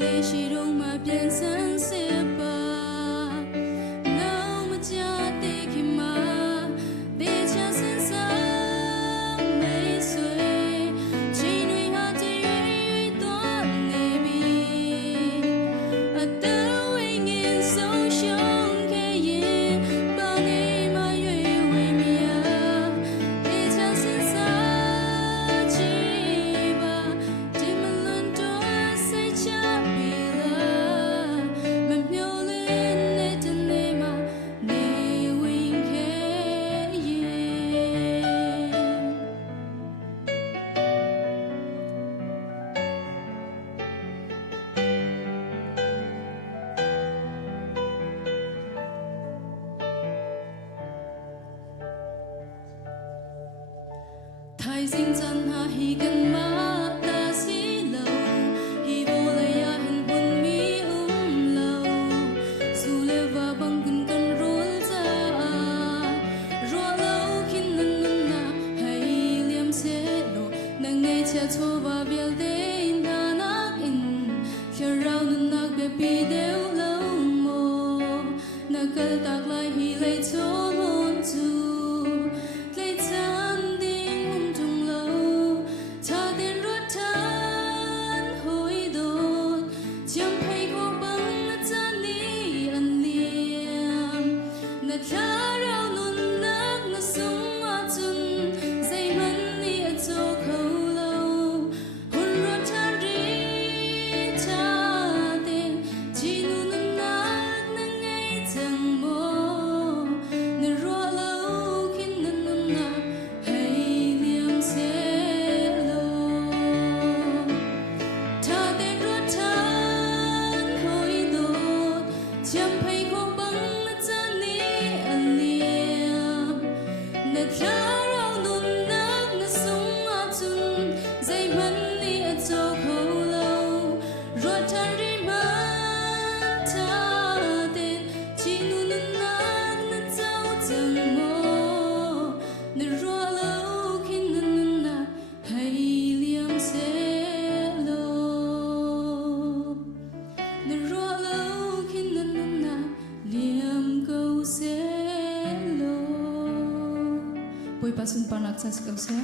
လေရှိတော့မှပြန်ဆန်းစစ်ပါနောက်မကြတဲ့ခင်မှာတေချာစင်စားမေးဆွေချိန်တွေဟာတည်ရွေ့သွားနေပြီအသက်ဝိညာဉ်ဆုံးရှုံးခဲ့ရင်ပါနေမှရွေဝေမြာတေချာစင်စားကြည့်ပါဒီမလွန်တော့စိတ်ချပြီလားမမျောလင်းနေတဲ့နေ့မှာနေဝင်ခဲ့太心真下戲緊馬達斯路，希望你也很半米路，蘇列話幫緊緊 roll 着，若老見能那係臉色路，能愛切錯話別地那那因，卻繞能那別必掉路麼，那個大來希來錯亂住。Poi pasun panak sa skausa.